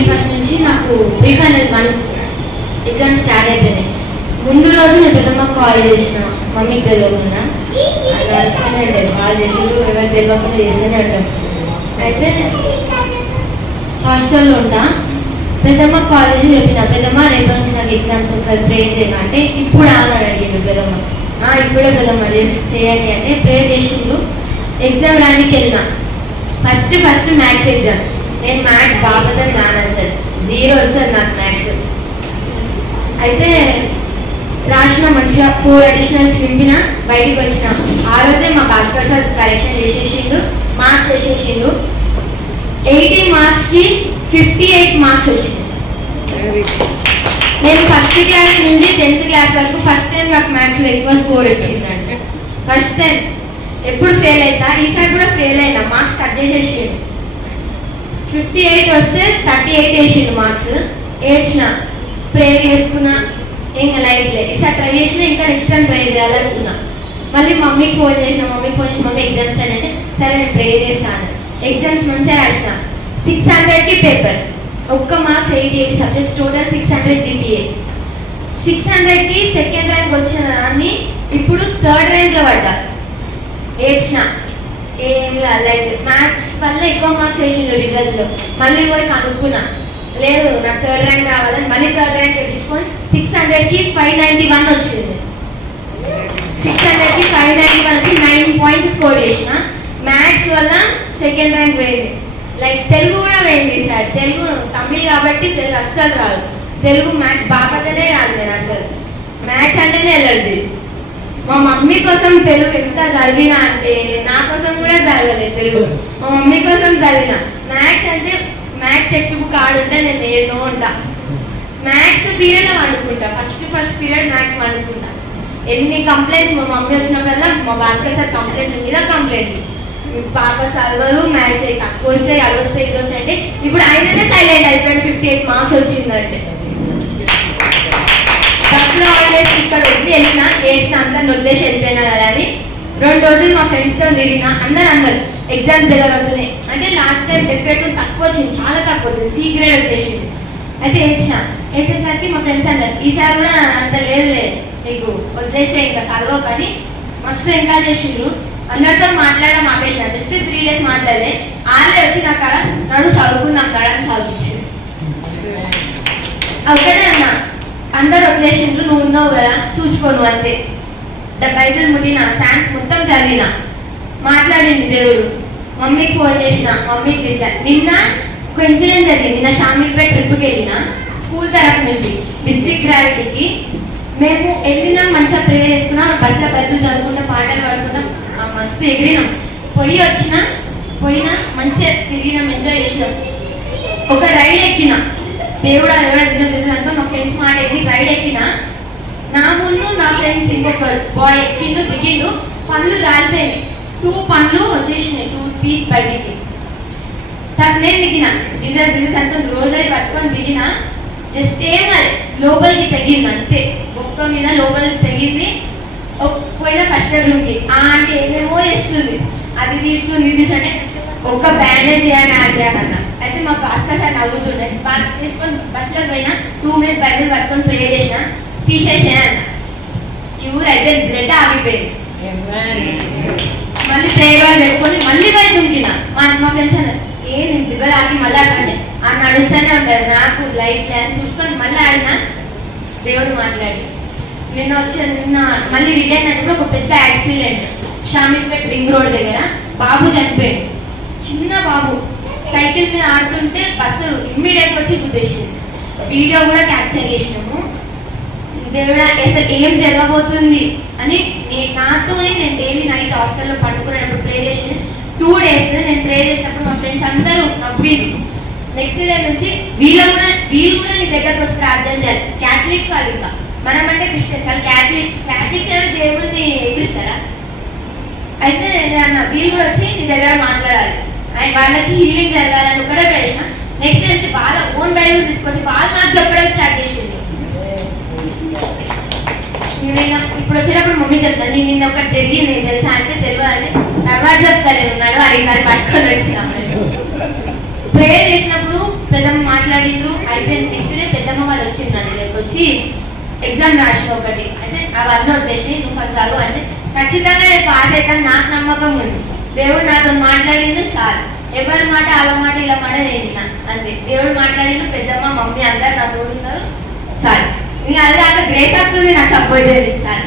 21st నుంచి నాకు pre final 1 exam start అయిపోయినాయి. ముందు రోజు నేను పెద్దమ్మ కాల్ చేసిన, మమ్మీకి తెలియకుండా నడుస్తూనే ఉంటాను, కాల్ చేసి ఎవరు తెలియకుండా చేస్తూనే ఉంటాను. అయితే హాస్టల్లో ఉంటా, పెద్దమ్మ కాల్ చేసి చెప్పిన, పెద్దమ్మ రేపు నుంచి నాకు ఎగ్జామ్స్ ఒకసారి ప్రే చేయమంటే ఇప్పుడు అని అడిగిండు పెద్దమ్మ. ఇప్పుడే పెద్దమ్మ చేయండి అంటే ప్రే చేసిండ్రు. ఎగ్జామ్ రానికి వెళ్ళిన. First maths exam. నేను మ్యాథ్స్ బాగుందని నాన్న అసలు 0 వస్తుంది నాకు మ్యాథ్స్. అయితే రాసిన మంచిగా 4 అడిషనల్స్ నింపిన, బయటికి వచ్చిన. ఆ రోజే మా భాస్కర్ సార్ కరెక్షన్ చేసేసిండు, మార్క్స్ వేసేసిండు. 80 మార్క్స్కి 58 మార్క్స్ వచ్చింది. నేను ఫస్ట్ క్లాస్ నుంచి 10th క్లాస్ వరకు ఫస్ట్ టైం నాకు మ్యాథ్స్లో ఎక్కువ స్కోర్ వచ్చిందండి. First time. ఎప్పుడు ఫెయిల్ అవుతా, ఈసారి కూడా ఫెయిల్ అయినా, మార్క్స్ కట్ చేసేసిండు. 58 వస్తే 38 వేసిండు మార్క్స్. ఏడ్చిన, ప్రేయర్ చేసుకున్నా, ఇంకా లైట్లే. ఈసారి ట్రై చేసినా, ఇంకా నెక్స్ట్ టైం ట్రై చేయాలనుకున్నా. మళ్ళీ మమ్మీకి ఫోన్ చేసిన, మమ్మీ ఎగ్జామ్స్ అంటే సరే నేను ప్రే చేస్తాను. ఎగ్జామ్స్ మంచిగా రాసిన. 600కి పేపర్, ఒక్క మార్క్స్ 88 సబ్జెక్ట్స్, టోటల్ 600 GPA. 600కి సెకండ్ ర్యాంక్ వచ్చిన దాన్ని ఇప్పుడు 3rd ర్యాంక్లో పడ్డా. ఏడ్చిన, ఏం లైక్ మ్యాథ్స్ వల్ల ఎక్కువ మార్క్స్ వేసిండు రిజల్ట్స్లో. మళ్ళీ పోయి కనుక్కున్నా, లేదు నాకు 3rd ర్యాంక్ రావాలని మళ్ళీ 3rd ర్యాంక్ తెప్పించుకొని 600కి 591 వచ్చింది. 600కి 591 వచ్చి 9 పాయింట్స్ స్కోర్ చేసిన. మ్యాథ్స్ వల్ల సెకండ్ ర్యాంక్ పోయింది. లైక్ తెలుగు కూడా పోయింది సార్. తెలుగు తమిళ్ కాబట్టి తెలుగు అస్సలు రాదు. తెలుగు మ్యాథ్స్ బాగానే రాదు. నేను అసలు మ్యాథ్స్ అంటేనే ఎలర్జీ. మా మమ్మీ కోసం తెలుగు ఎంత చదివినా అంటే నా కోసం కూడా చదవలేదు తెలుగు. మా మమ్మీ కోసం చదివిన. మ్యాథ్స్ అంటే మ్యాథ్స్ టెక్స్ట్ బుక్ ఆడుంటే నేను ఏదో ఉంటా. మ్యాథ్స్ పీరియడ్ వండుకుంటా. ఫస్ట్ పీరియడ్ మ్యాథ్స్ వండుకుంటా. ఎన్ని కంప్లైంట్స్ మా మమ్మీ వచ్చినప్పుడల్లా మా భాస్కర్ సార్ కంప్లైంట్ మీద కంప్లైంట్. పాప చదవదు, మ్యాథ్స్ తక్కువ వస్తాయి, అది వస్తాయి, ఇది వస్తాయి అంటే ఇప్పుడు ఆయననే సైలెంట్ అయిపోయాడు. 58 మార్క్స్ వచ్చిందంటే. బస్సులో వదిలేసి ఇక్కడ వదిలి వెళ్ళినా, ఏడ్చిన, అంతా వదిలేసి వెళ్ళిపోయినా కదా అని 2 రోజులు మా ఫ్రెండ్స్తో తిరిగిన. అందరు ఎగ్జామ్స్ దగ్గర అవుతున్నాయి అంటే లాస్ట్ టైం FA2 తక్కువ వచ్చింది, చాలా తక్కువ వచ్చింది, C గ్రేడ్ వచ్చేసింది. అయితే ఏడ్చేసరికి మా ఫ్రెండ్స్ అన్నారు, ఈసారి కూడా అంత లేదులే నీకు, వదిలేసే ఇంకా చదవ. కానీ మస్తు ఎంకరేజ్ చేసిండ్రు. అందరితో మాట్లాడడం ఆపేసిన. జస్ట్ 3 days మాట్లాడలే. వాళ్ళే వచ్చి నా కాడ నడు చదువుకుందాం కాడని చదివించింది. ఒకటే అన్నా, అందరు వదిలేసిండ్రు, నువ్వు ఉన్నావు కదా చూసుకోను అంతే. బైబిల్ ముట్టిన, సాంగ్స్ మొత్తం చదివిన. మాట్లాడింది దేవుడు. మమ్మీకి ఫోన్ చేసిన, మమ్మీకి చేశాను. నిన్న ఒక ఇన్సిడెంట్ జరిగింది. నిన్న షామీర్పేట ట్రిప్కి వెళ్ళిన, స్కూల్ తరఫు నుంచి డిస్ట్రిక్ట్ గ్రావిటీకి. మేము వెళ్ళినాం, మంచిగా ప్రేయర్ చేసుకున్నాం, బస్సులో బైబిల్ చదువుకుంటా, పాటలు పాడుకుంటాం, మస్తు ఎగిరినాం. పోయినా మంచిగా తిరిగినాం, ఎంజాయ్ చేసినాం. ఒక రైడ్ ఎక్కిన, దేవుడా అనుకో మా ఫ్రెండ్స్ మాట ఎక్కి రైడ్ ఎక్కిన. నా ముందు నా ఫ్రెండ్స్ ఇంకొక బాయ్ ఎక్కిండు, దిగిండు, పండ్లు రాలిపోయినాయి. 2 పండ్లు వచ్చేసినాయి, 2 teeth బయటికి. నేను దిగిన, జీసస్ అంటూ రోజరీ పట్టుకొని దిగిన. జస్ట్ ఏం లోపలికి తెగింది అంతే, బొక్క మీద లోపలికి తెగింది. పోయినా ఫస్ట్ రూమ్కి. అంటే ఏమేమో చేస్తుంది, అది తీస్తుంది, ఇది అంటే ఒక్క బ్యాండేజ్ చేయాలి అంటే అన్న. అయితే మా భాస్కర్ సార్ నవ్వుతుండే. తీసుకొని బస్సులో పోయినా 2 minutes బైబిల్ పట్టుకొని ప్రే చేసిన, తీసేసాను అన్న. క్యూర్ అయితే బ్లడ్ ఆగిపోయింది. మళ్ళీ ప్రేయర్ పెట్టుకొని మళ్ళీ బయట ఉంకిన. మా ఫ్రెండ్స్ అన్నారు, నేను దిబ్బలు ఆగి మళ్ళీ అంటే ఆ నడుస్తూనే ఉంటుంది. నాకు లైట్ అని చూసుకొని మళ్ళీ ఆడినా. దేవుడు మాట్లాడి నిన్న మళ్ళీ రిటర్న్ అయినప్పుడు ఒక పెద్ద యాక్సిడెంట్ షామీర్పేట్ రింగ్ రోడ్ దగ్గర. బాబు చనిపోయాడు, చిన్న బాబు. సైకిల్ మీద ఆడుతుంటే బస్సు ఇమ్మీడియట్గా వచ్చి గుద్దేసింది. వీడియో కూడా క్యాప్చర్ చేసినాము. దేవుడా అసలు ఏం జరగబోతుంది అని నాతోనే నేను డైలీ నైట్ హాస్టల్లో పండుకునేటప్పుడు ప్రే చేసిన. 2 days నేను ప్రే చేసినప్పుడు మా ఫ్రెండ్స్ అందరూ నవ్విండు. నెక్స్ట్ డే నుంచి వీళ్ళు కూడా నీ దగ్గరకు వచ్చి ప్రార్థన చేయాలి. క్యాథలిక్స్ వాళ్ళు, ఇంకా మనం అంటే క్రిస్టియన్స్, వాళ్ళు క్యాథలిక్స్ అంటే దేవుడిని ఎదురిస్తారా? అయితే అన్న వీళ్ళు కూడా వచ్చి నీ దగ్గర మాట్లాడాలి, వాళ్ళకి హీలింగ్ జరగాలని ఒకటే ప్రశ్న. నెక్స్ట్ డే నుంచి బాగా ఓన్ బైబిల్ తీసుకొచ్చి బాగా నాకు చెప్పడం స్టార్ట్ చేసింది. నేను ఇప్పుడు వచ్చేటప్పుడు మమ్మీ చెప్తాను, నేను నిన్న ఒకటి జరిగింది తెలుసా అంటే తెలియదు అని. తర్వాత చెప్తాను ఉన్నాడు అడిగినారు పట్టుకొని వచ్చిన. ప్రేయర్ చేసినప్పుడు పెద్దమ్మ మాట్లాడింది. అయిపోయింది. నెక్స్ట్ డే పెద్దమ్మ వాళ్ళు వచ్చింది నా దగ్గరకు వచ్చి ఎగ్జామ్ రాసిన ఒకటి అయితే అవన్నీ వచ్చేసి నువ్వు ఫస్ట్ చదువు అంటే ఖచ్చితంగా నేను పాస్ అవుతాను నాకు నమ్మకం ఉంది. దేవుడు నాతో మాట్లాడిండు సార్ ఎవరి మాట వాళ్ళ మాట ఇలా మాట నేను విన్నా అంతే. దేవుడు మాట్లాడిండు, పెద్దమ్మ మమ్మీ అందరు నా తోడు ఉన్నారు సార్. ఇంకా అది కాక గ్రేస్ అవుతుంది నాకు సపోర్ట్ చేయండి సార్.